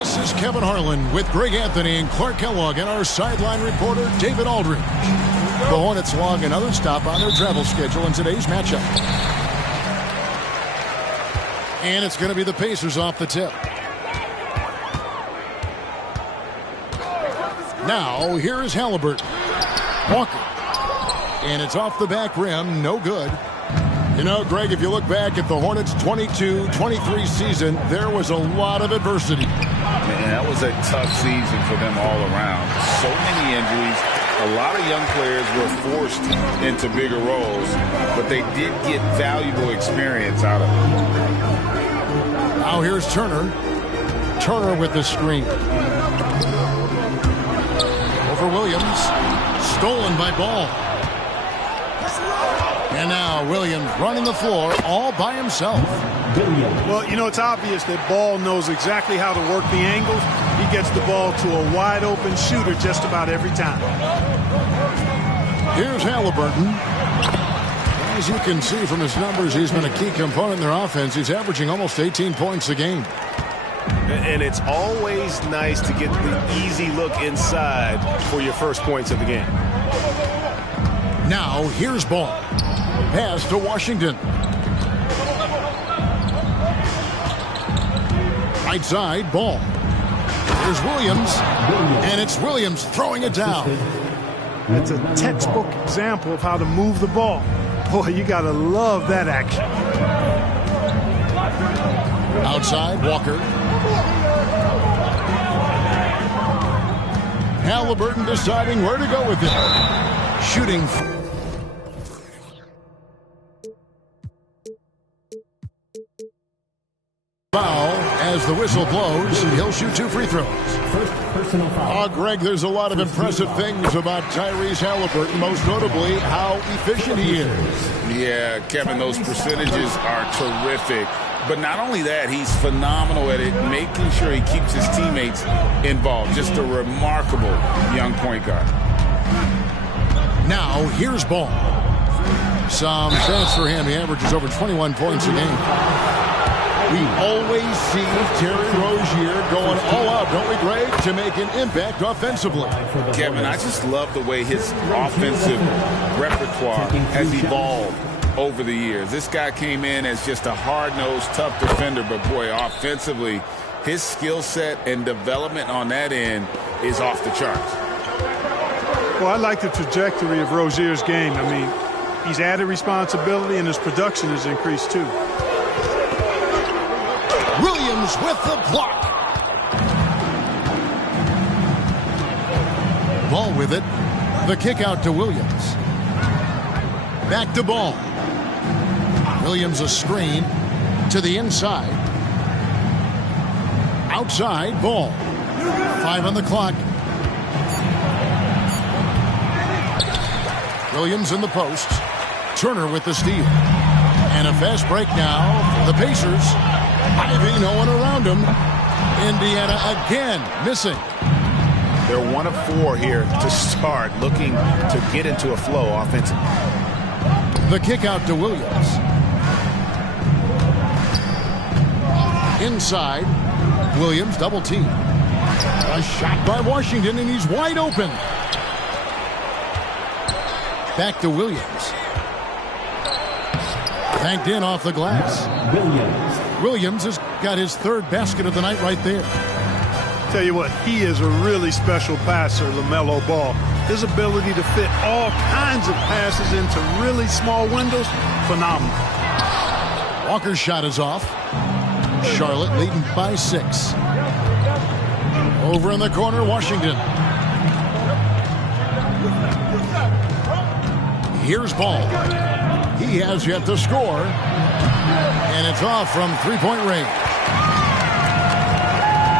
This is Kevin Harlan with Greg Anthony and Clark Kellogg and our sideline reporter David Aldridge. The Hornets log another stop on their travel schedule in today's matchup. And it's going to be the Pacers off the tip. Now, here is Halliburton. Walker. And it's off the back rim. No good. You know, Greg, if you look back at the Hornets' 22-23 season, there was a lot of adversity. Man, that was a tough season for them all around. So many injuries. A lot of young players were forced into bigger roles, but they did get valuable experience out of it. Now here's Turner. Turner with the screen. Over Williams. Stolen by Ball. And now Williams running the floor all by himself. Well, you know, it's obvious that Ball knows exactly how to work the angles. He gets the ball to a wide-open shooter just about every time. Here's Halliburton. As you can see from his numbers, he's been a key component in their offense. He's averaging almost 18 points a game. And it's always nice to get the easy look inside for your first points of the game. Now, here's Ball. Pass to Washington. Right side, Ball. Here's Williams. And it's Williams throwing it down. It's a textbook example of how to move the ball. Boy, you got to love that action. Outside, Walker. Halliburton deciding where to go with it. Shooting. Foul as the whistle blows. He'll shoot 2 free throws. First personal foul. Oh, Greg, there's a lot of impressive things about Tyrese Halliburton, most notably how efficient he is. Yeah, Kevin, those percentages are terrific. But not only that, he's phenomenal at it, making sure he keeps his teammates involved. Just a remarkable young point guard. Now, here's Ball. Some stats for him. He averages over 21 points a game. We always see Terry Rozier going all out, don't we, Greg, to make an impact offensively. Kevin, I just love the way his offensive repertoire has evolved over the years. This guy came in as just a hard-nosed, tough defender, but boy, offensively, his skill set and development on that end is off the charts. Well, I like the trajectory of Rozier's game. I mean, he's added responsibility and his production has increased too. Williams with the block. Ball with it. The kick out to Williams. Back to Ball. Williams a screen to the inside. Outside, Ball. 5 on the clock. Williams in the post. Turner with the steal. And a fast break now for the Pacers. Ivy, no one around him. Indiana again missing. They're 1 of 4 here to start, looking to get into a flow offensively. The kick out to Williams. Inside. Williams double team. A shot by Washington, and he's wide open. Back to Williams. Banked in off the glass. Williams has got his 3rd basket of the night right there. Tell you what, he is a really special passer, LaMelo Ball. His ability to fit all kinds of passes into really small windows, phenomenal. Walker's shot is off. Charlotte leading by 6. Over in the corner, Washington. Here's Ball. He has yet to score. And it's off from three-point range.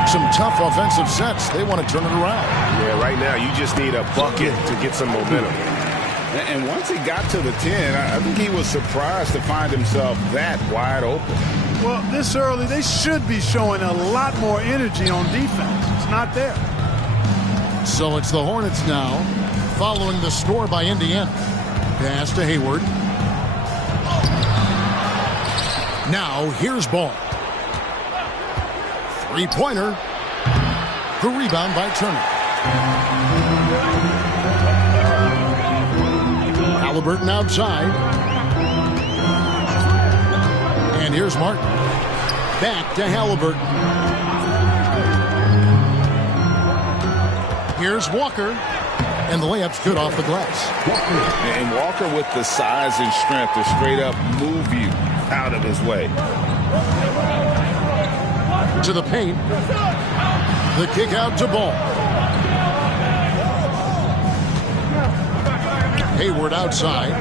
Some tough offensive sets. They want to turn it around. Yeah, right now you just need a bucket to get some momentum. And once he got to the 10, I think he was surprised to find himself that wide open. Well, this early, they should be showing a lot more energy on defense. It's not there. So it's the Hornets now, following the score by Indiana. Pass to Hayward. Now, here's Ball. Three-pointer. The rebound by Turner. Halliburton outside. And here's Martin. Back to Halliburton. Here's Walker. And the layup's good off the glass. And Walker with the size and strength to straight up move you out of his way. To the paint. The kick out to Ball. Hayward outside.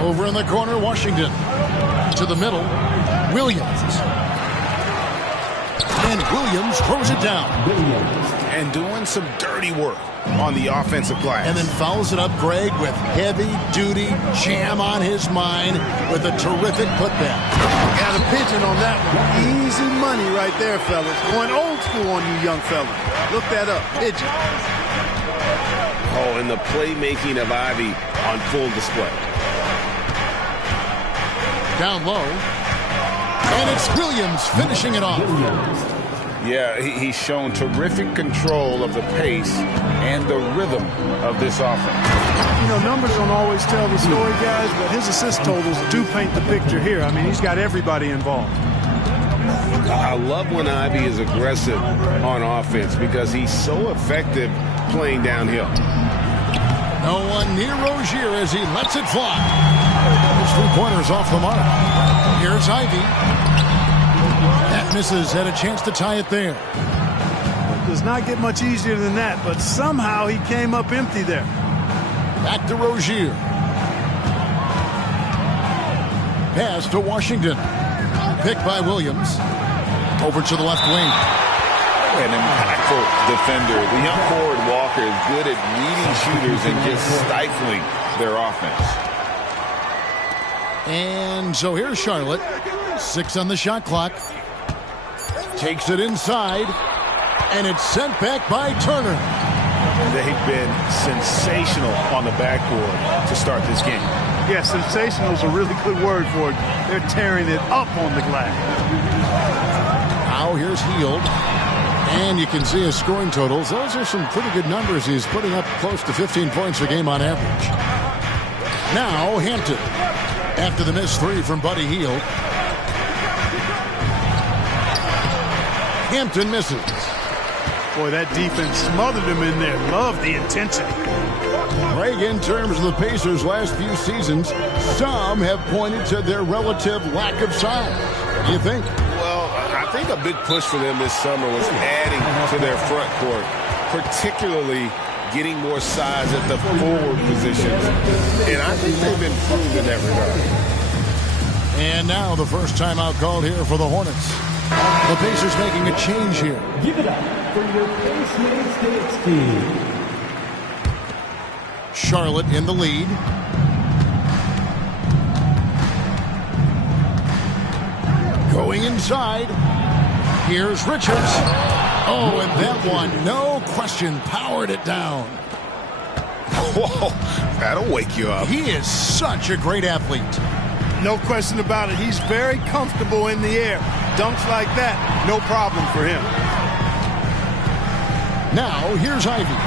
Over in the corner, Washington. To the middle, Williams. And Williams throws it down. And doing some dirty work on the offensive glass. And then fouls it up, Greg, with heavy-duty jam on his mind with a terrific putback. Got a pigeon on that one. Easy money right there, fellas. Going old school on you young fellas. Look that up. Pigeon. Oh, and the playmaking of Ivy on full display. Down low. And it's Williams finishing it off. Yeah, he's shown terrific control of the pace and the rhythm of this offense. You know, numbers don't always tell the story, guys, but his assist totals do paint the picture here. I mean, he's got everybody involved. I love when Ivy is aggressive on offense because he's so effective playing downhill. No one near Rozier as he lets it fly. His three-pointer's off the mark. Here's Ivy. That misses. Had a chance to tie it there. Does not get much easier than that, but somehow he came up empty there. Back to Rozier. Pass to Washington. Picked by Williams. Over to the left wing. An impactful defender. The young forward Walker is good at reading shooters and just stifling their offense. And so here's Charlotte. 6 on the shot clock. Takes it inside. And it's sent back by Turner. They've been sensational on the backboard to start this game. Yeah, sensational is a really good word for it. They're tearing it up on the glass. Now here's Hield. And you can see his scoring totals. Those are some pretty good numbers. He's putting up close to 15 points a game on average. Now Hampton. After the missed three from Buddy Hield. Hampton misses. Boy, that defense smothered him in there. Love the intensity. Greg, in terms of the Pacers' last few seasons, some have pointed to their relative lack of size. What do you think? Well, I think a big push for them this summer was adding to their front court, particularly getting more size at the forward positions. And I think they've improved in that regard. And now the first timeout called here for the Hornets. The Pacers making a change here. Give it up for your Pace-Mates Knicks team. Charlotte in the lead. Going inside. Here's Richards. Oh, and that one, no question, powered it down. Whoa, that'll wake you up. He is such a great athlete. No question about it. He's very comfortable in the air. Dunks like that, no problem for him. Now, here's Ivey.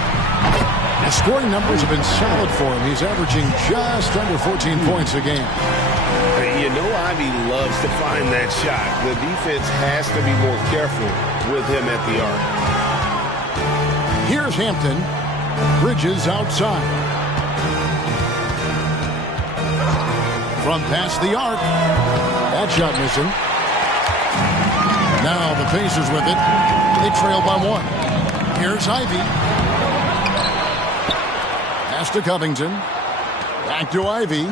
The scoring numbers have been solid for him. He's averaging just under 14 points a game. You know Ivey loves to find that shot. The defense has to be more careful with him at the arc. Here's Hampton. Bridges outside. From past the arc. That shot missing. Now the Pacers with it. They trail by one. Here's Ivey. Pass to Covington. Back to Ivey.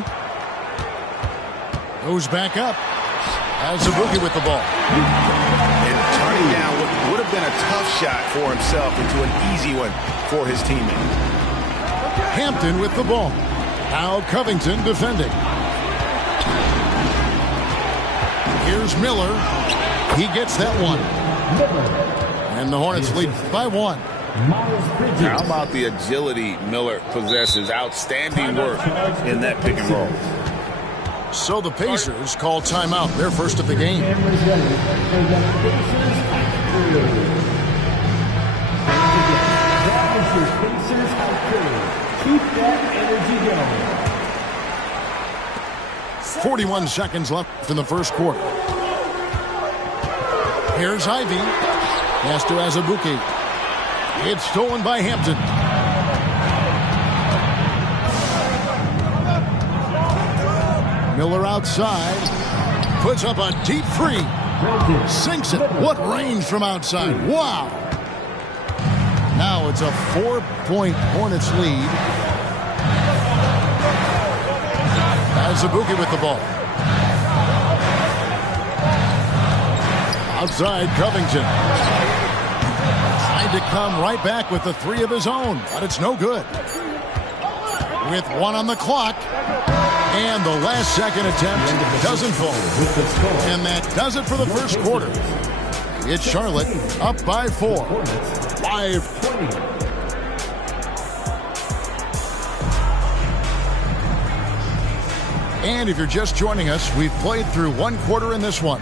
Goes back up. Azubuike with the ball. And turning down what would have been a tough shot for himself into an easy one for his teammate. Hampton with the ball. Now Covington defending. Here's Miller. He gets that one. And the Hornets lead by one. How about the agility Miller possesses? Outstanding work in that pick and roll. So the Pacers call timeout, their first of the game. Cameras ready for the Pacers at 3. That is your Pacers at 3. Keep that energy going. 41 seconds left in the first quarter. Here's Ivey. Pass to Azubuike. It's stolen by Hampton. Miller outside. Puts up a deep three. Sinks it. What range from outside. Wow. Now it's a 4-point Hornets lead. Azubuike with the ball. Outside Covington. Tried to come right back with the three of his own, but it's no good. With one on the clock. And the last second attempt doesn't fall. And that does it for the first quarter. It's Charlotte up by 4. 5-20. And if you're just joining us, we've played through one quarter in this one.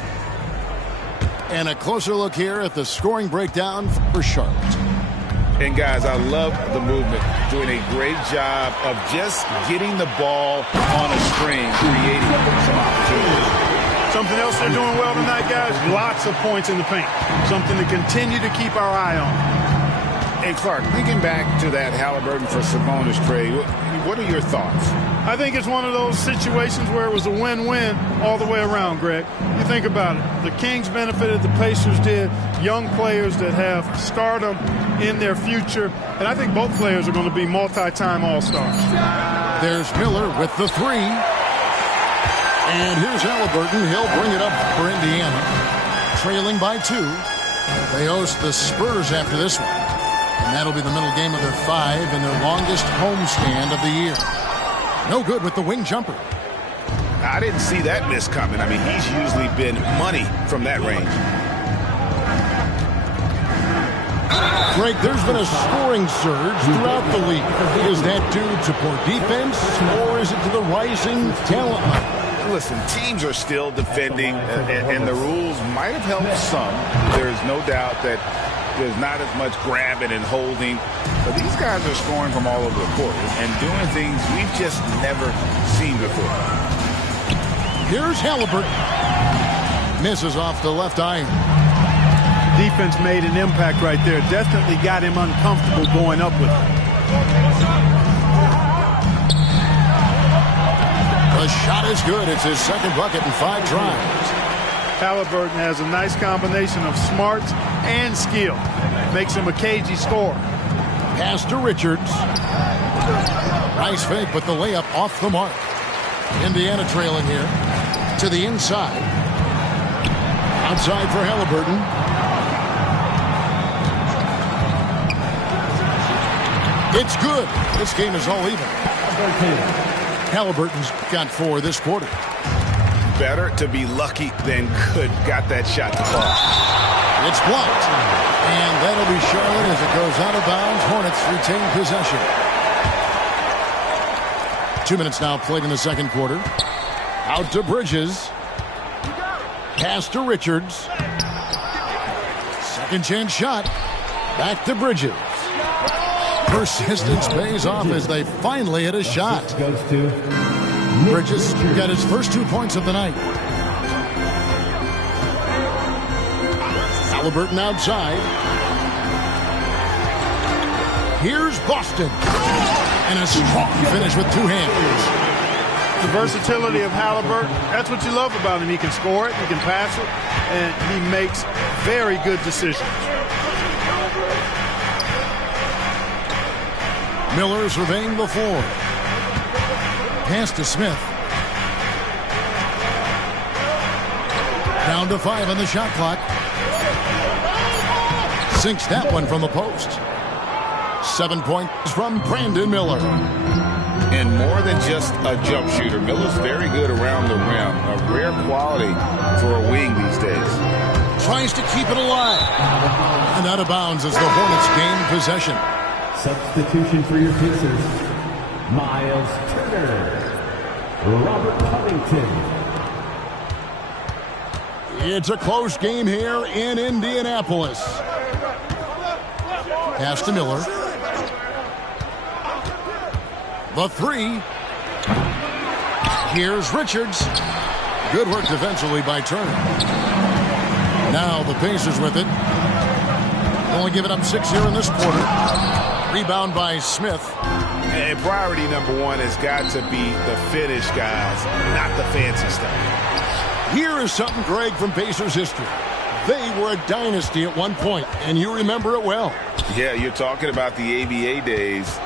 And a closer look here at the scoring breakdown for Charlotte. And guys, I love the movement. Doing a great job of just getting the ball on a string, creating some opportunities. Something else they're doing well tonight, guys, lots of points in the paint. Something to continue to keep our eye on. Hey, Clark, thinking back to that Halliburton for Sabonis trade, what are your thoughts? I think it's one of those situations where it was a win-win all the way around, Greg. You think about it. The Kings benefited, the Pacers did. Young players that have stardom in their future. And I think both players are going to be multi-time All-Stars. There's Miller with the three. And here's Halliburton. He'll bring it up for Indiana. Trailing by 2. They host the Spurs after this one. And that'll be the middle game of their 5 and their longest homestand of the year. No good with the wing jumper. I didn't see that miss coming. I mean, he's usually been money from that range. Greg, there's been a scoring surge throughout the league. Is that due to poor defense, or is it to the rising talent level? Listen, teams are still defending, and the rules might have helped some. There's no doubt that there's not as much grabbing and holding. But these guys are scoring from all over the court and doing things we've just never seen before. Here's Halliburton. Misses off the left iron. Defense made an impact right there. Definitely got him uncomfortable going up with it. The shot is good. It's his second bucket in 5 tries. Halliburton has a nice combination of smarts and skill. Makes him a cagey scorer. Pass to Richards. Nice fake, but the layup off the mark. Indiana trailing here. To the inside. Outside for Halliburton. It's good. This game is all even. Halliburton's got 4 this quarter. Better to be lucky than good. Got that shot to fall. It's blocked. And that'll be Charlotte as it goes out of bounds. Hornets retain possession. 2 minutes now played in the second quarter. Out to Bridges. Pass to Richards. Second chance shot. Back to Bridges. Persistence pays off as they finally hit a shot. Bridges got his first 2 points of the night. Halliburton outside. Here's Boston. And a strong finish with 2 hands. The versatility of Halliburton, that's what you love about him. He can score it, he can pass it, and he makes very good decisions. Miller surveying the floor. Pass to Smith. Down to 5 on the shot clock. Sinks that one from the post. 7 points from Brandon Miller. And more than just a jump shooter, Miller's very good around the rim. A rare quality for a wing these days. Tries to keep it alive. And out of bounds as the Hornets gain possession. Substitution for your Pacers. Miles Turner. Robert Covington. It's a close game here in Indianapolis. Pass to Miller. The 3. Here's Richards. Good work defensively by Turner. Now the Pacers with it. Only giving up 6 here in this quarter. Rebound by Smith. And priority number 1 has got to be the finish, guys, not the fancy stuff. Here is something, Greg, from Pacers history. They were a dynasty at one point, and you remember it well. Yeah, you're talking about the ABA days,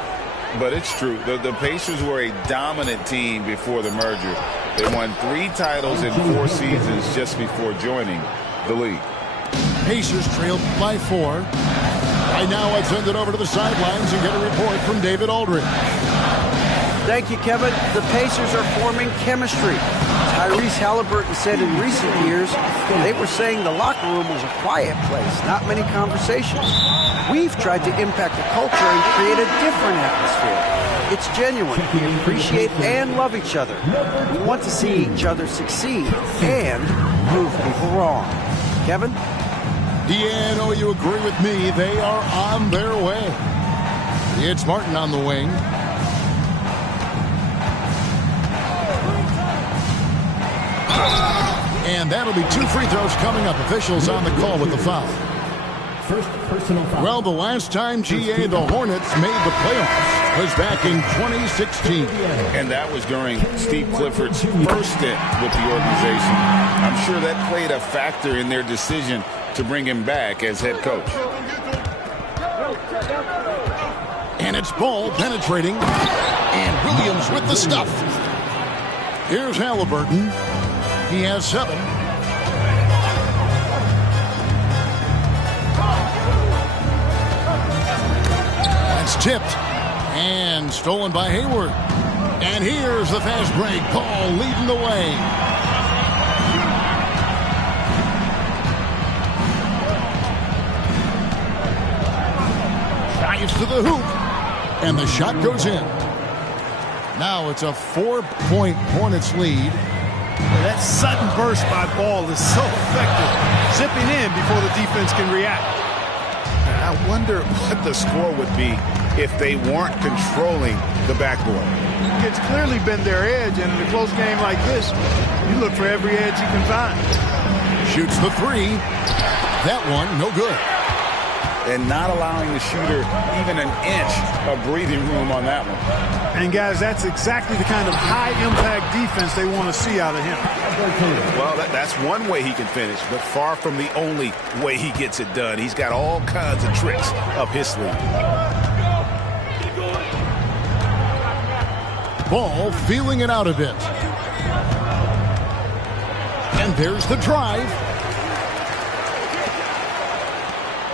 but it's true. The Pacers were a dominant team before the merger. They won 3 titles in 4 seasons just before joining the league. Pacers trailed by 4. Right now, I send it over to the sidelines and get a report from David Aldridge. Thank you, Kevin. The Pacers are forming chemistry. Tyrese Halliburton said in recent years, they were saying the locker room was a quiet place, not many conversations. We've tried to impact the culture and create a different atmosphere. It's genuine. We appreciate and love each other. We want to see each other succeed and prove people wrong. Kevin? Yeah, no, you agree with me. They are on their way. It's Martin on the wing. And that'll be 2 free throws coming up. Officials on the call with the foul. First personal foul. Well, the last time, GA, the Hornets made the playoffs was back in 2016. And that was during Steve Clifford's first stint with the organization. I'm sure that played a factor in their decision to bring him back as head coach. And it's Ball penetrating. And Williams with the stuff. Here's Halliburton. He has 7. That's tipped. And stolen by Hayward. And here's the fast break. Ball leading the way. to the hoop, and the shot goes in. Now it's a 4-point Hornets lead. That sudden burst by Ball is so effective, zipping in before the defense can react. I wonder what the score would be if they weren't controlling the backboard. It's clearly been their edge, and in a close game like this, you look for every edge you can find. Shoots the three. That one, no good. And not allowing the shooter even an inch of breathing room on that one. And, guys, that's exactly the kind of high-impact defense they want to see out of him. Well, that's one way he can finish, but far from the only way he gets it done. He's got all kinds of tricks up his sleeve. Ball feeling it out a bit. And there's the drive.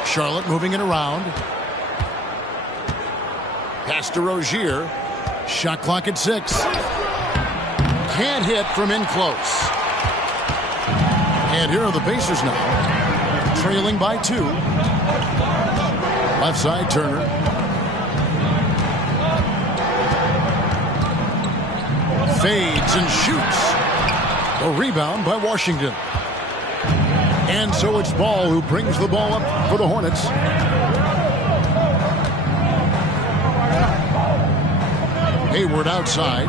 Charlotte moving it around. Pass to Rozier. Shot clock at 6. Can't hit from in close. And here are the Pacers now, trailing by 2. Left side, Turner. Fades and shoots. A rebound by Washington. And so it's Ball who brings the ball up for the Hornets. Hayward outside.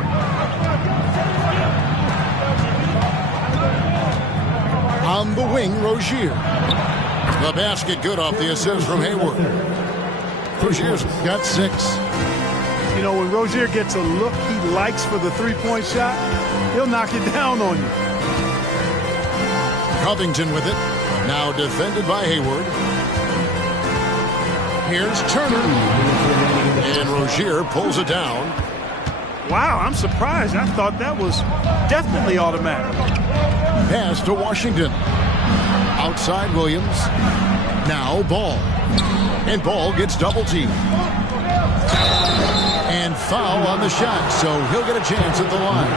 On the wing, Rozier. The basket good off the assist from Hayward. Rozier's got 6. You know, when Rozier gets a look he likes for the three-point shot, he'll knock it down on you. Covington with it. Now defended by Hayward. Here's Turner. And Rozier pulls it down. Wow, I'm surprised. I thought that was definitely automatic. Pass to Washington. Outside Williams. Now Ball. And Ball gets double teamed. And foul on the shot, so he'll get a chance at the line.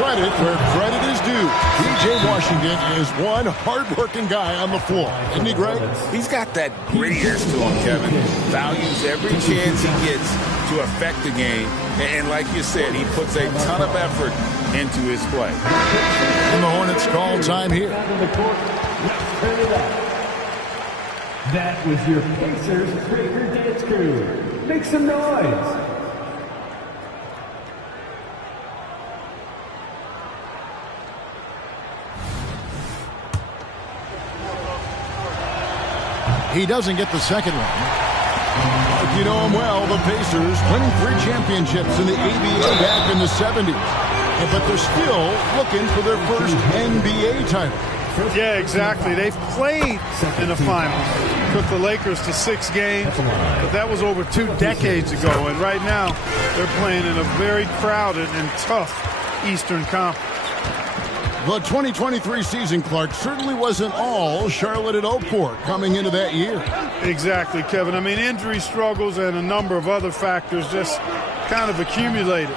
Credit where credit is due. P.J. Washington is one hard-working guy on the floor. Isn't he, Greg? He's got that grittiness to him, Kevin. Values every chance he gets to affect the game. And like you said, he puts a ton of effort into his play. And the Hornets call time here. That was your Pacers Breaker Dance Crew. Make some noise. He doesn't get the second one. But you know him well, the Pacers winning 3 championships in the ABA back in the 70s. But they're still looking for their first NBA title. Yeah, exactly. They've played in the finals. Took the Lakers to 6 games, but that was over 2 decades ago. And right now, they're playing in a very crowded and tough Eastern Conference. The 2023 season, Clark, certainly wasn't all Charlotte at Oakport coming into that year. Exactly, Kevin. I mean, injury struggles and a number of other factors just kind of accumulated.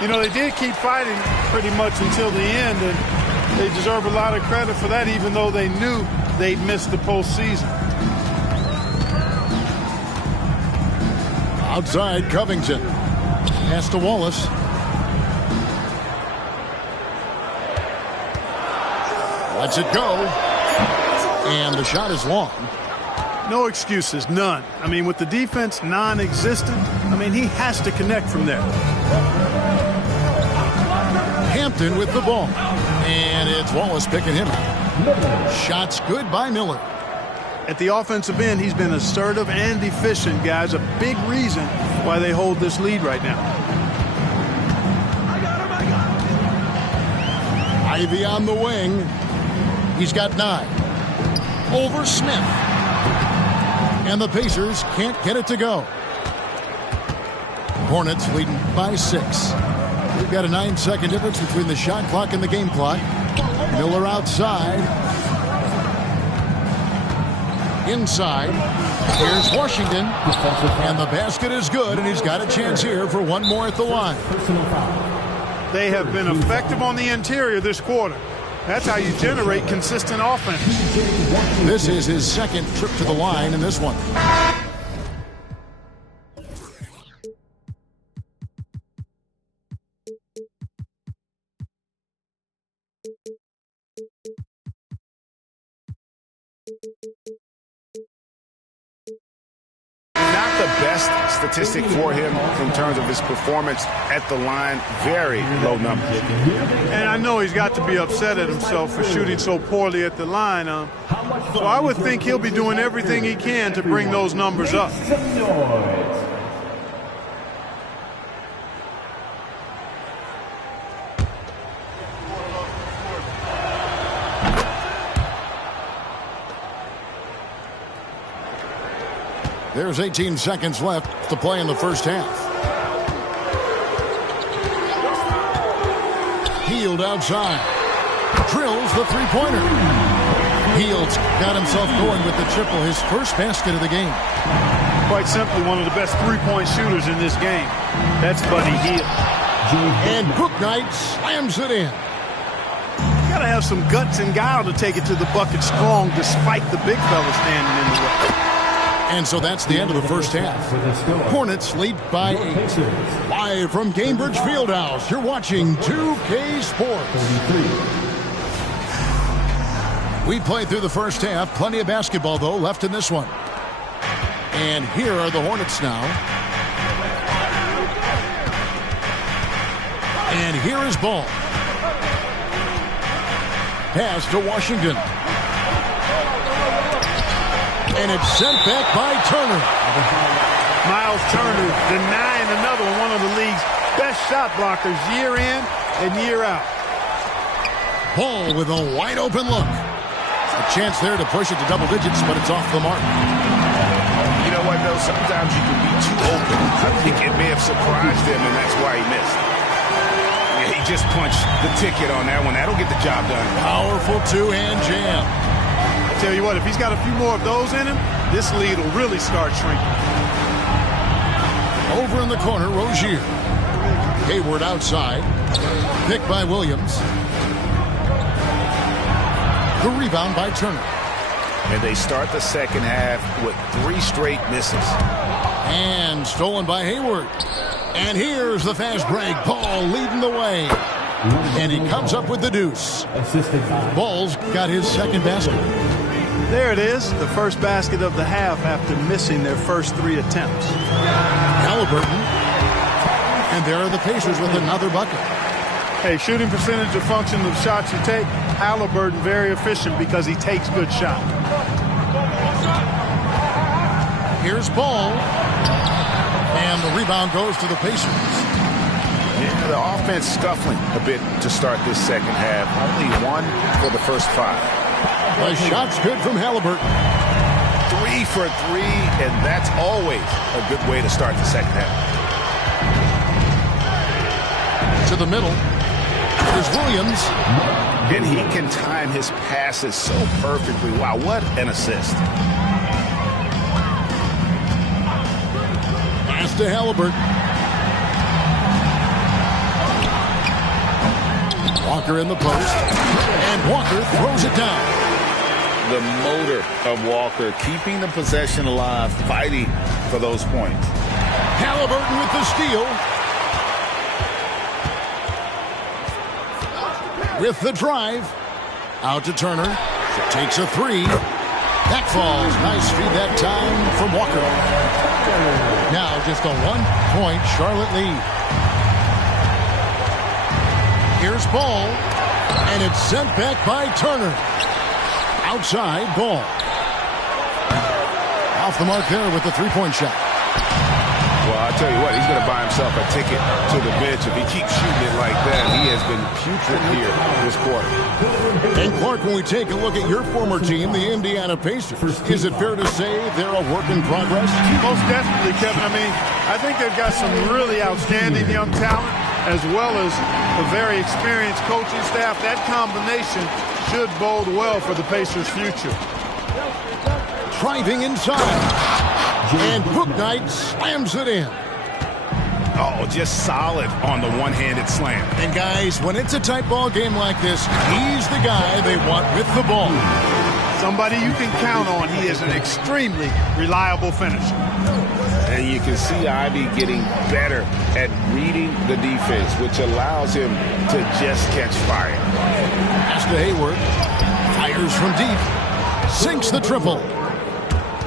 You know, they did keep fighting pretty much until the end, and they deserve a lot of credit for that, even though they knew they'd missed the postseason. Outside, Covington. Pass to Wallace. Lets it go. And the shot is long. No excuses, none. I mean, with the defense non-existent, I mean, he has to connect from there. Hampton with the ball. And it's Wallace picking him up. Shots good by Miller. At the offensive end, he's been assertive and efficient, guys. A big reason why they hold this lead right now. Ivy on the wing. He's got 9. Over Smith. And the Pacers can't get it to go. Hornets leading by 6. We've got a 9-second difference between the shot clock and the game clock. Miller outside. Inside. Here's Washington. And the basket is good, and he's got a chance here for one more at the line. They have been effective on the interior this quarter. That's how you generate consistent offense. This is his second trip to the line in this one. best statistic for him in terms of his performance at the line, very low number. And I know he's got to be upset at himself for shooting so poorly at the line. So I would think he'll be doing everything he can to bring those numbers up. There's 18 seconds left to play in the first half. Hield outside. Drills the three-pointer. Hield's got himself going with the triple, his first basket of the game. Quite simply, one of the best three-point shooters in this game. That's Buddy Hield. And Bouknight slams it in. You got to have some guts and guile to take it to the bucket strong despite the big fella standing in the way. And so that's the end of the first half. Hornets lead by 8. Live from Cambridge Fieldhouse, you're watching 2K Sports. We played through the first half. Plenty of basketball, though, left in this one. And here are the Hornets now. And here is Ball. Pass to Washington. And it's sent back by Turner. Miles Turner denying another one of the league's best shot blockers year in and year out. Ball with a wide open look. A chance there to push it to double digits, but it's off the mark. You know what, though? Sometimes you can be too open. I think it may have surprised him, and that's why he missed. Yeah, he just punched the ticket on that one. That'll get the job done. Powerful two-hand jam. Tell you what, if he's got a few more of those in him, this lead will really start shrinking. Over in the corner, Rozier. Hayward outside. Picked by Williams. The rebound by Turner. And they start the second half with 3 straight misses. And stolen by Hayward. And here's the fast break. Ball leading the way. And he comes up with the deuce. Ball's got his second basket. There it is, the first basket of the half after missing their first 3 attempts. Halliburton. And there are the Pacers with another bucket. Hey, shooting percentage a function of shots you take. Halliburton very efficient because he takes good shots. Here's Ball. And the rebound goes to the Pacers. Yeah, the offense scuffling a bit to start this second half. Only 1 for the first 5. The shot's good from Halliburton. 3 for 3, and that's always a good way to start the second half. To the middle. Here's Williams. And he can time his passes so perfectly. Wow, what an assist. Pass to Halliburton. Walker in the post. And Walker throws it down. The motor of Walker, keeping the possession alive, fighting for those points. Halliburton with the steal. With the drive. Out to Turner. Takes a 3. That falls. Nice feed that time from Walker. Now just a 1-point Charlotte lead. Here's Ball. And it's sent back by Turner. Outside, Ball. Off the mark there with the three-point shot. Well, I tell you what, he's going to buy himself a ticket to the bench. If he keeps shooting it like that, he has been putrid here this quarter. And Clark, when we take a look at your former team, the Indiana Pacers, is it fair to say they're a work in progress? Most definitely, Kevin. I mean, I think they've got some really outstanding young talent as well as a very experienced coaching staff. That combination should bode well for the Pacers' future. Driving inside. And Bouknight slams it in. Oh, just solid on the one-handed slam. And guys, when it's a tight ball game like this, he's the guy they want with the ball. Somebody you can count on. He is an extremely reliable finisher. And you can see Ivy getting better at reading the defense, which allows him to just catch fire. Pass to Hayward. Fires from deep. Sinks the triple.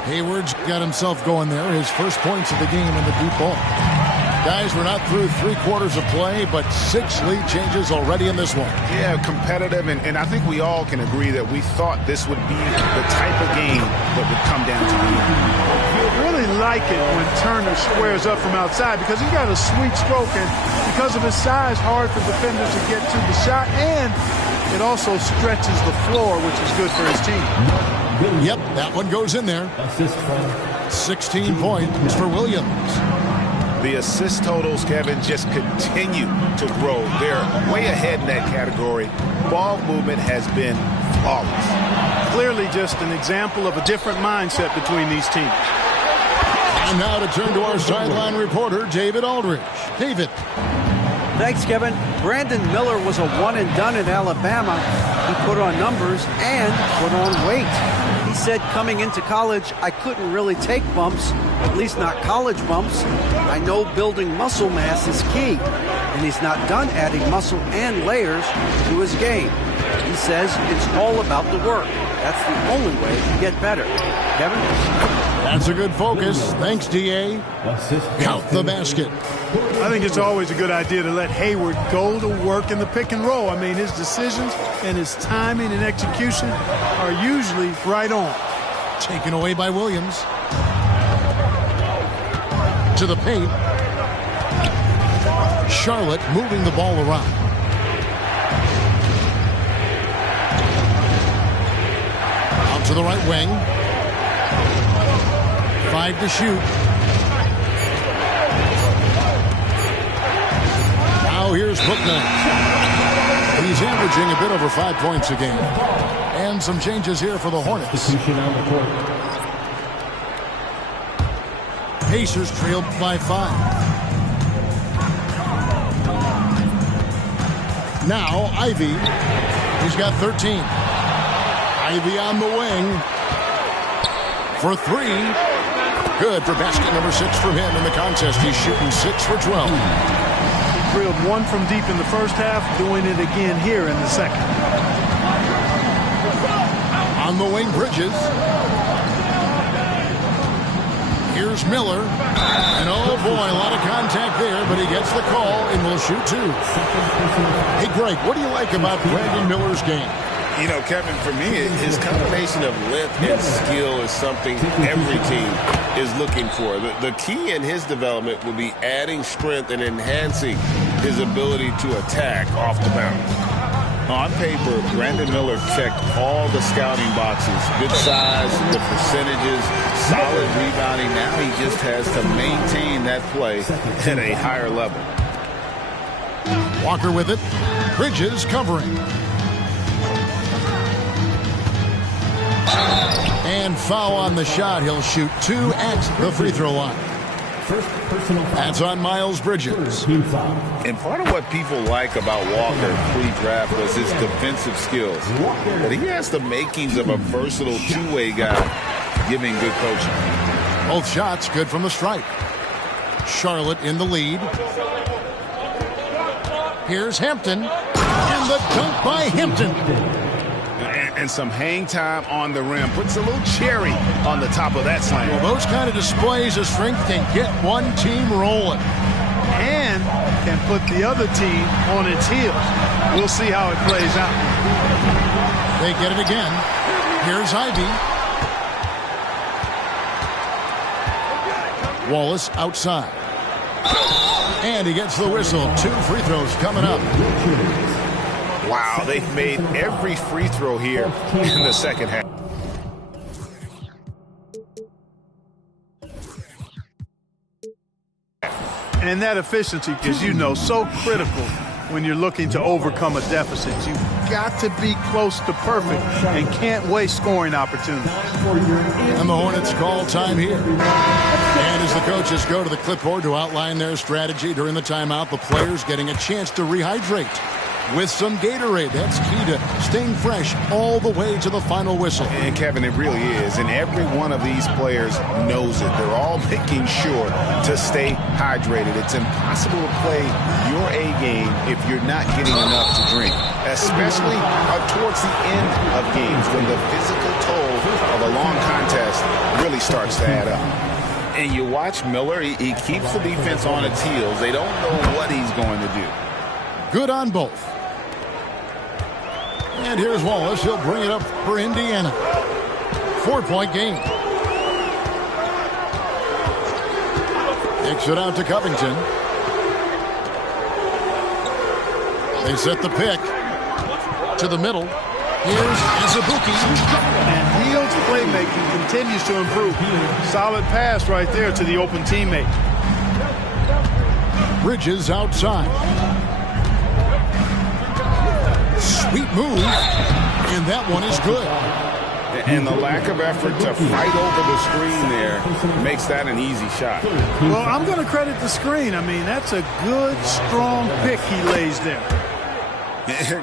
Hayward's got himself going there. His first points of the game in the deep ball. Guys, we're not through 3 quarters of play, but 6 lead changes already in this one. Yeah, competitive, and I think we all can agree that we thought this would be the type of game that would come down to the end. You really like it when Turner squares up from outside because he's got a sweet stroke, and because of his size, hard for defenders to get to the shot, and it also stretches the floor, which is good for his team. Yep, that one goes in there. 16 points for Williams. The assist totals, Kevin, just continue to grow. They're way ahead in that category. Ball movement has been flawless. Clearly just an example of a different mindset between these teams. And now to turn to our sideline reporter, David Aldridge. David. Thanks, Kevin. Brandon Miller was a one-and-done in Alabama. He put on numbers and put on weight. He said coming into college, I couldn't really take bumps, at least not college bumps. I know building muscle mass is key, and he's not done adding muscle and layers to his game. He says it's all about the work. That's the only way to get better. Kevin? That's a good focus. Thanks, D.A. Count the basket. I think it's always a good idea to let Hayward go to work in the pick and roll. I mean, his decisions and his timing and execution are usually right on. Taken away by Williams. To the paint. Charlotte moving the ball around. Out to the right wing. 5 to shoot. Now here's Bookman. He's averaging a bit over 5 points a game. And some changes here for the Hornets. Pacers trailed by 5. Now Ivy. He's got 13. Ivy on the wing. For 3. Good for basket number 6 from him in the contest. He's shooting 6 for 12. He drilled 1 from deep in the first half, doing it again here in the second. On the wing, Bridges. Here's Miller. And oh boy, a lot of contact there, but he gets the call and will shoot 2. Hey, Greg, what do you like about Brandon Miller's game? You know, Kevin, for me, his combination of length and skill is something every team is looking for. The key in his development will be adding strength and enhancing his ability to attack off the bounce. On paper, Brandon Miller checked all the scouting boxes. Good size, the percentages, solid rebounding. Now he just has to maintain that play at a higher level. Walker with it. Bridges covering. And foul on the shot. He'll shoot 2 at the free throw line. That's on Miles Bridges. And part of what people like about Walker pre-draft was his defensive skills. But he has the makings of a versatile two-way guy, giving good coaching. Both shots good from the stripe. Charlotte in the lead. Here's Hampton. And the dunk by Hampton. And some hang time on the rim. Puts a little cherry on the top of that slam. Well, those kind of displays of strength can get one team rolling. And can put the other team on its heels. We'll see how it plays out. They get it again. Here's Ivy. Wallace outside. And he gets the whistle. 2 free throws coming up. Wow, they've made every free throw here in the second half. And that efficiency, as you know, so critical when you're looking to overcome a deficit. You've got to be close to perfect and can't waste scoring opportunities. And the Hornets call time here. And as the coaches go to the clipboard to outline their strategy during the timeout, the players getting a chance to rehydrate with some Gatorade. That's key to staying fresh all the way to the final whistle. And Kevin, it really is. And every one of these players knows it. They're all making sure to stay hydrated. It's impossible to play your A game if you're not getting enough to drink, especially towards the end of games when the physical toll of a long contest really starts to add up. And you watch Miller, he keeps the defense on its heels. They don't know what he's going to do. Good on both. And here's Wallace. He'll bring it up for Indiana. 4-point game. Kicks it out to Covington. They set the pick to the middle. Here's Azubuike. And Hield's playmaking continues to improve. Solid pass right there to the open teammate. Bridges outside. Sweet move. And that one is good. And the lack of effort to fight over the screen there makes that an easy shot. Well, I'm going to credit the screen. I mean, that's a good, strong pick he lays there.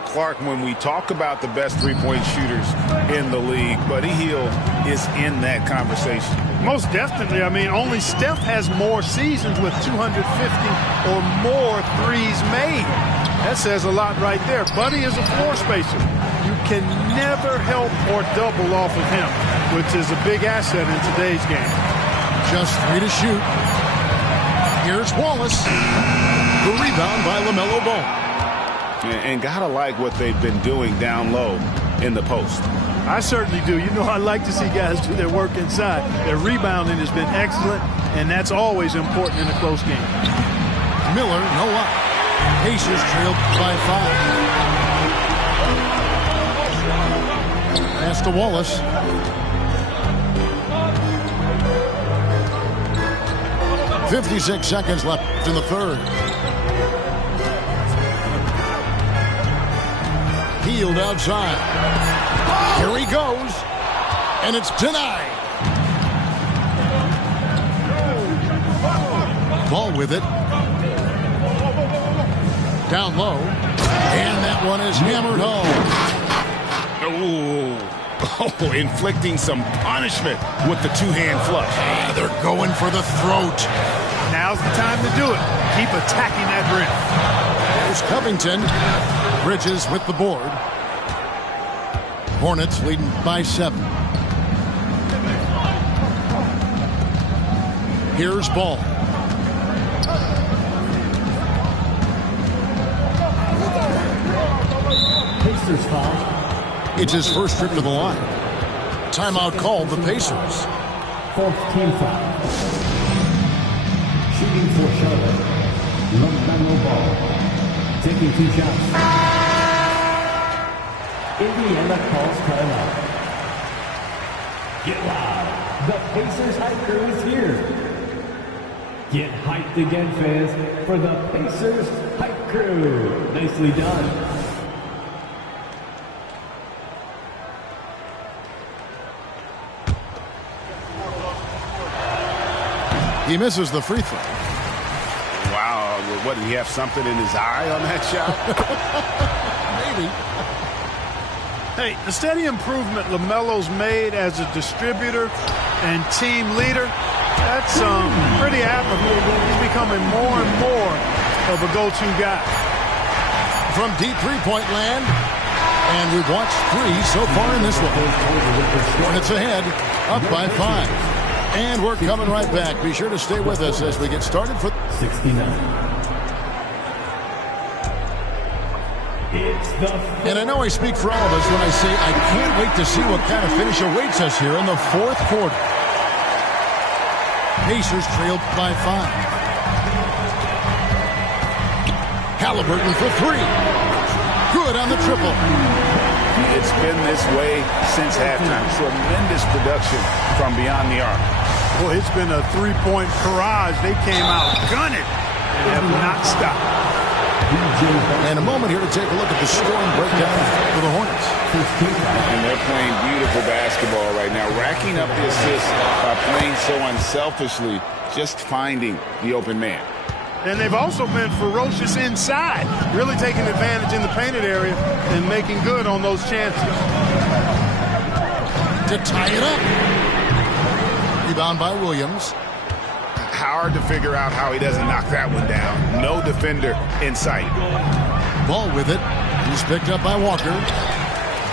Clark, when we talk about the best three-point shooters in the league, Buddy Hield is in that conversation. Most definitely. I mean, only Steph has more seasons with 250 or more threes made. That says a lot right there. Buddy is a floor spacer. You can never help or double off of him, which is a big asset in today's game. Just 3 to shoot. Here's Wallace. The rebound by LaMelo Ball. And gotta like what they've been doing down low in the post. I certainly do. You know, I like to see guys do their work inside. Their rebounding has been excellent, and that's always important in a close game. Miller, no up. Pacers trailed by 5. Pass to Wallace. .56 seconds left in the third. Hield outside. Here he goes. And it's denied. Ball with it. Down low. And that one is hammered home. Oh, inflicting some punishment with the two-hand flush. Yeah, they're going for the throat. Now's the time to do it. Keep attacking that rim. There's Covington. Bridges with the board. Hornets leading by 7. Here's Ball. Pacers foul. It's his first trip to the line. Timeout called the Pacers. 4th team foul. Shooting for Charlotte. LaMelo Ball. Taking 2 shots. Indiana calls timeout. Get loud. The Pacers hype crew is here. Get hyped again, fans, for the Pacers hype crew. Nicely done. He misses the free throw. Wow, what, did he have something in his eye on that shot? Maybe. Hey, the steady improvement LaMelo's made as a distributor and team leader, that's pretty admirable. He's becoming more and more of a go-to guy. From deep three-point land, and we've watched 3 so far in this one. Hornets ahead, up by 5. And we're coming right back. Be sure to stay with us as we get started for 69. And I know I speak for all of us when I say I can't wait to see what kind of finish awaits us here in the 4th quarter. Pacers trailed by 5. Halliburton for 3. Good on the triple. It's been this way since halftime. Tremendous production from beyond the arc. Boy, it's been a three-point barrage. They came out gunning and have not stopped. And a moment here to take a look at the scoring breakdown for the Hornets. And they're playing beautiful basketball right now, racking up the assists by playing so unselfishly, just finding the open man. And they've also been ferocious inside, really taking advantage in the painted area and making good on those chances. To tie it up. Rebound by Williams. Hard to figure out how he doesn't knock that one down. No defender in sight. Ball with it. He's picked up by Walker.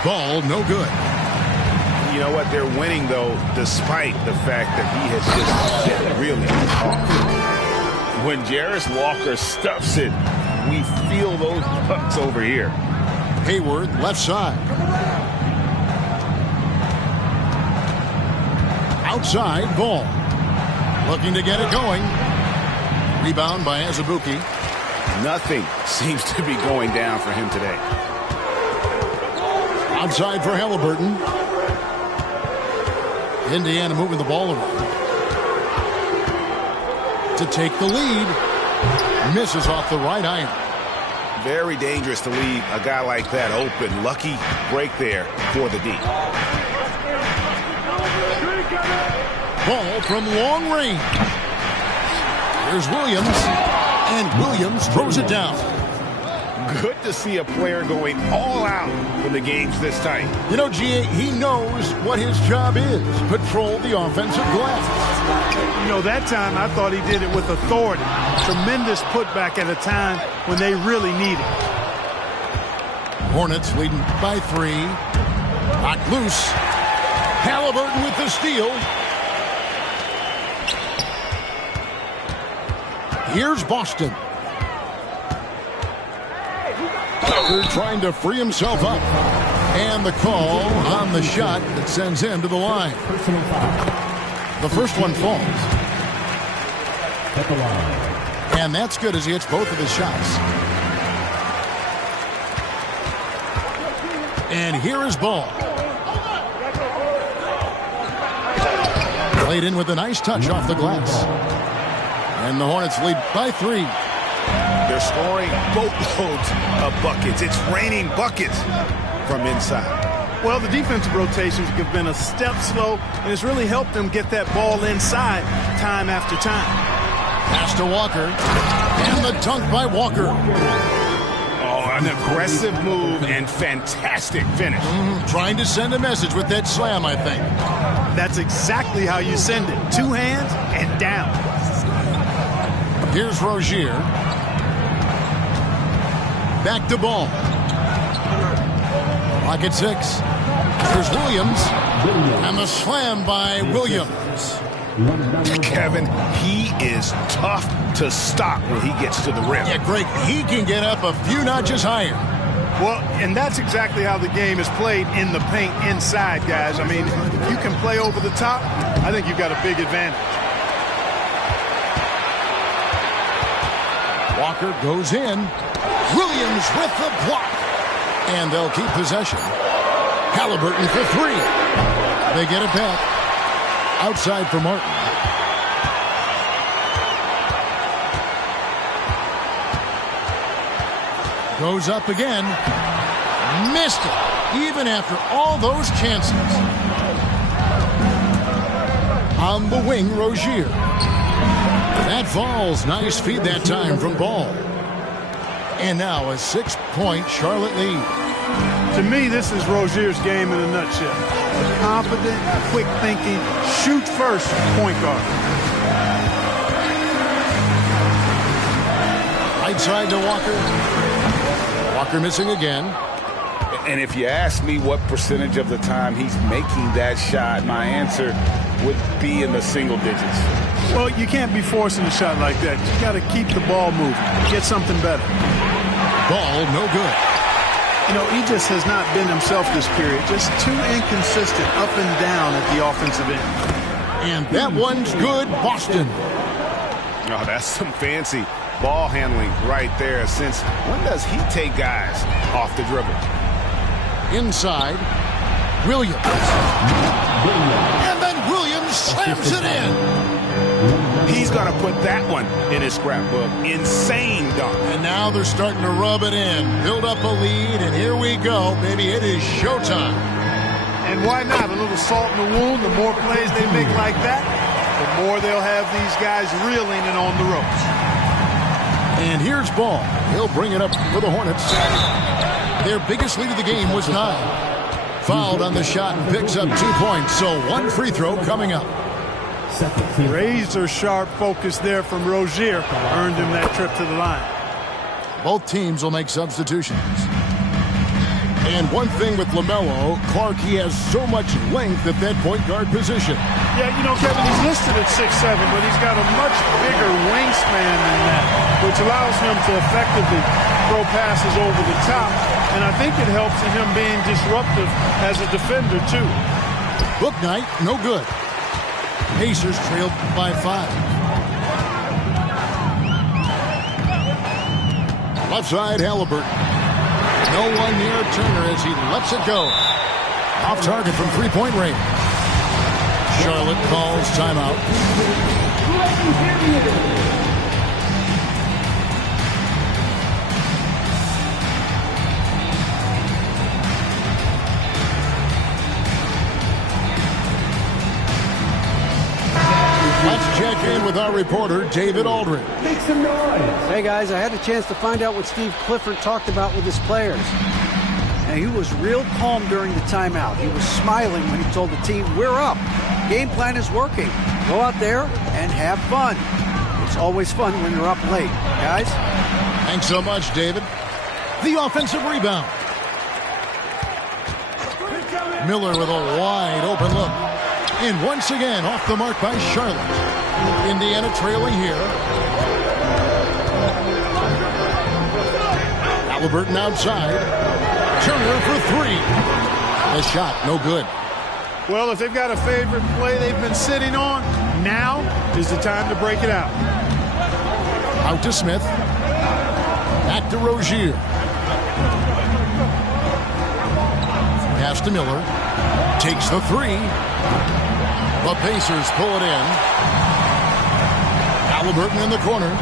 Ball no good. You know what? They're winning, though, despite the fact that he has just been really off. When Jarace Walker stuffs it, we feel those pucks over here. Hayward, left side. Outside, Ball. Looking to get it going. Rebound by Azubuike. Nothing seems to be going down for him today. Outside for Halliburton. Indiana moving the ball around. To take the lead. Misses off the right iron. Very dangerous to leave a guy like that open. Lucky break there for the D. Ball from long range. Here's Williams. And Williams throws it down. Good to see a player going all out when the game's this tight. You know, G.A., he knows what his job is. Patrol the offensive glass. You know, that time I thought he did it with authority. Tremendous putback at a time when they really need it. Hornets leading by 3. Knocked loose. Halliburton with the steal. Here's Boston. Tucker trying to free himself up. And the call on the shot that sends him to the line. Personal foul. The first one falls. At the line. And that's good as he hits both of his shots. And here is Ball. Played in with a nice touch off the glass. And the Hornets lead by 3. They're scoring boatloads of buckets. It's raining buckets from inside. Well, the defensive rotations have been a step slow, and it's really helped them get that ball inside time after time. Pass to Walker. And the dunk by Walker. Oh, an aggressive move and fantastic finish. Trying to send a message with that slam, I think. That's exactly how you send it. 2 hands and down. Here's Rozier. Back to Ball. Clock at 6. Here's Williams. And the slam by Williams. Kevin, he is tough to stop when he gets to the rim. Yeah, Greg, he can get up a few notches higher. Well, and that's exactly how the game is played in the paint inside, guys. I mean, if you can play over the top, I think you've got a big advantage. Walker goes in. Williams with the block. And they'll keep possession. Halliburton for 3. They get it back. Outside for Martin. Goes up again. Missed it. Even after all those chances. On the wing, Rozier. That falls. Nice feed that time from Ball. And now a 6-point Charlotte lead. To me, this is Rozier's game in a nutshell. Confident, quick thinking, shoot first point guard. Right side to Walker. Walker missing again. And if you ask me what percentage of the time he's making that shot, my answer would be in the single digits. Well, you can't be forcing a shot like that. You got to keep the ball moving. Get something better. Ball no good. You know, he just has not been himself this period. Just too inconsistent up and down at the offensive end. And that one's good, Boston. Oh, that's some fancy ball handling right there. Since when does he take guys off the dribble? Inside, Williams. And then Williams slams it in. He's going to put that one in his scrapbook. Insane dunk. And now they're starting to rub it in. Build up a lead, and here we go, baby. It is showtime. And why not? A little salt in the wound. The more plays they make like that, the more they'll have these guys reeling and on the ropes. And here's Ball. He'll bring it up for the Hornets. Their biggest lead of the game was 9. Fouled on the shot and picks up 2 points. So 1 free throw coming up. Razor sharp focus there from Rozier earned him that trip to the line. Both teams will make substitutions. And one thing with LaMelo, Clark, he has so much length at that point guard position. Yeah, you know, Kevin, he's listed at 6'7", but he's got a much bigger wingspan than that, which allows him to effectively throw passes over the top. And I think it helps in him being disruptive as a defender, too. Bouknight, no good. Pacers trailed by 5. Left side, Halliburton. No one near Turner as he lets it go. Off target from three-point range. Charlotte calls timeout. Let's check in with our reporter, David Aldridge. Make some noise. Hey, guys, I had a chance to find out what Steve Clifford talked about with his players. And he was real calm during the timeout. He was smiling when he told the team, we're up. Game plan is working. Go out there and have fun. It's always fun when you're up late. Guys? Thanks so much, David. The offensive rebound. Miller with a wide open look. And once again, off the mark by Charlotte. Indiana trailing here. Halliburton outside. Turner for three. The shot, no good. Well, if they've got a favorite play they've been sitting on, now is the time to break it out. Out to Smith. Back to Rozier. Pass to Miller. Takes the three. The Pacers pull it in. Halliburton in the corner.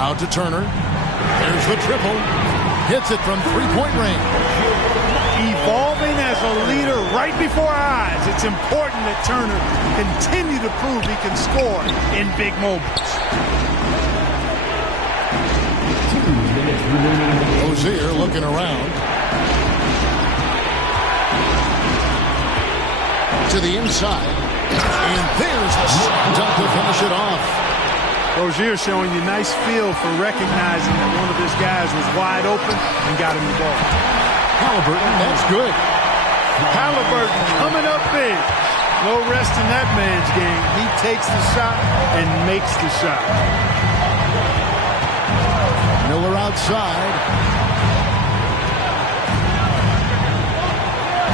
Out to Turner. There's the triple. Hits it from three-point range. Evolving as a leader right before our eyes. It's important that Turner continue to prove he can score in big moments. Rozier looking around. To the inside. And there's the slam dunk to finish it off. Rozier showing you nice feel for recognizing that one of his guys was wide open and got him the ball. Halliburton, that's good. Halliburton coming up big. No rest in that man's game. He takes the shot and makes the shot. Miller outside.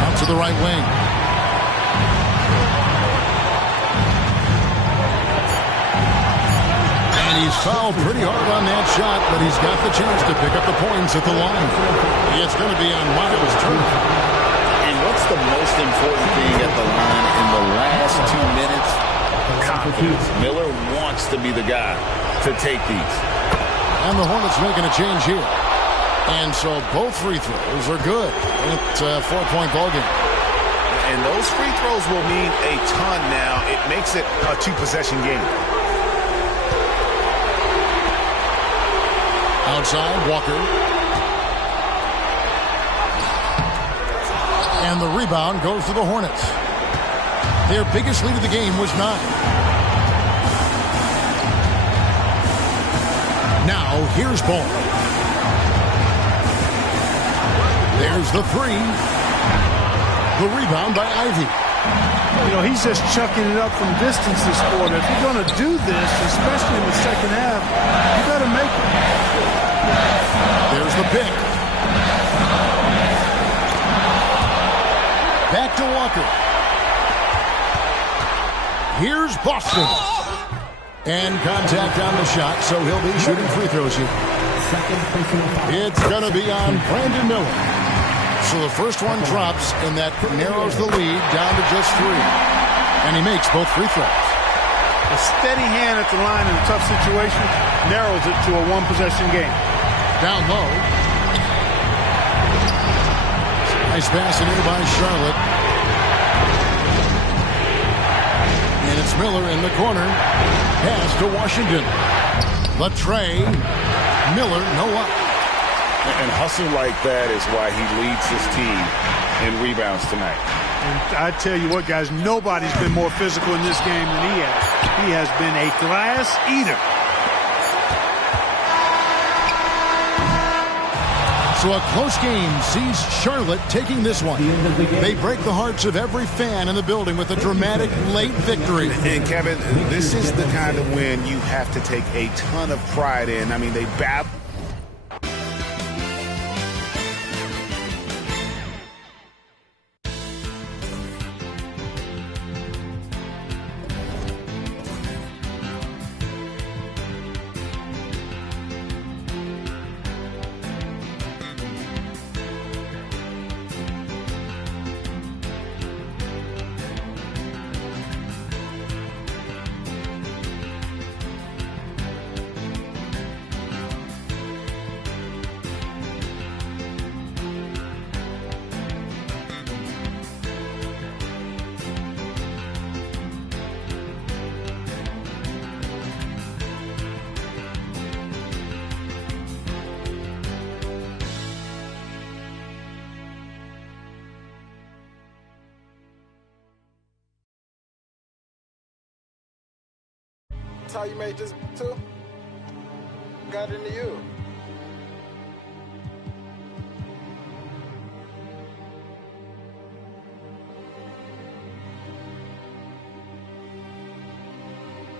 Out to the right wing. And he's fouled pretty hard on that shot, but he's got the chance to pick up the points at the line. It's going to be on Miles Turner. And what's the most important thing at the line in the last 2 minutes? Confidence. Miller wants to be the guy to take these. And the Hornets making a change here. And so both free throws are good. It's a 4-point ball game. And those free throws will mean a ton now. It makes it a 2-possession game. Outside, Walker. And the rebound goes to the Hornets. Their biggest lead of the game was 9. Now, here's Ball. There's the three. The rebound by Ivy. You know, he's just chucking it up from distance this quarter. If you're going to do this, especially in the second half, you got to make it. There's the pick. Back to Walker. Here's Boston. And contact on the shot, so he'll be shooting free throws here. It's going to be on Brandon Miller. So the first one drops, and that narrows the lead down to just 3. And he makes both free throws. A steady hand at the line in a tough situation narrows it to a 1-possession game. Down low. Nice pass in here by Charlotte. And it's Miller in the corner. Pass to Washington. Latrey. Miller, no up. And hustle like that is why he leads his team in rebounds tonight. And I tell you what, guys, nobody's been more physical in this game than he has. He has been a glass eater. So a close game sees Charlotte taking this one. They break the hearts of every fan in the building with a dramatic late victory. And Kevin, this is the kind of win you have to take a ton of pride in. I mean, they battled. That's how you made this too? Got into you.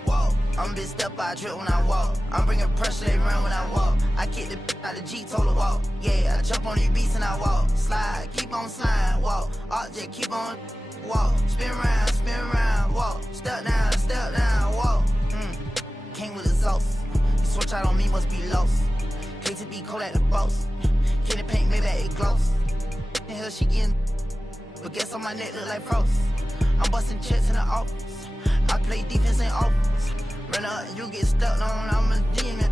Whoa, I'm a big step, I trip when I walk. I'm bringing pressure, they run when I walk. I kick the out the G, told her walk. Yeah, I jump on these beats and I walk. Slide, keep on sliding, walk. Object, keep on walk. Spin around, walk. Step down, walk. King with exhaust. You switch out on me, must be lost. KTB cold at the boss. Candy paint, maybe it gloss. The hell she getting? But guess on my neck look like frost. I'm busting checks in the office. I play defense in offense. Run up, you get stuck on, I'm a demon.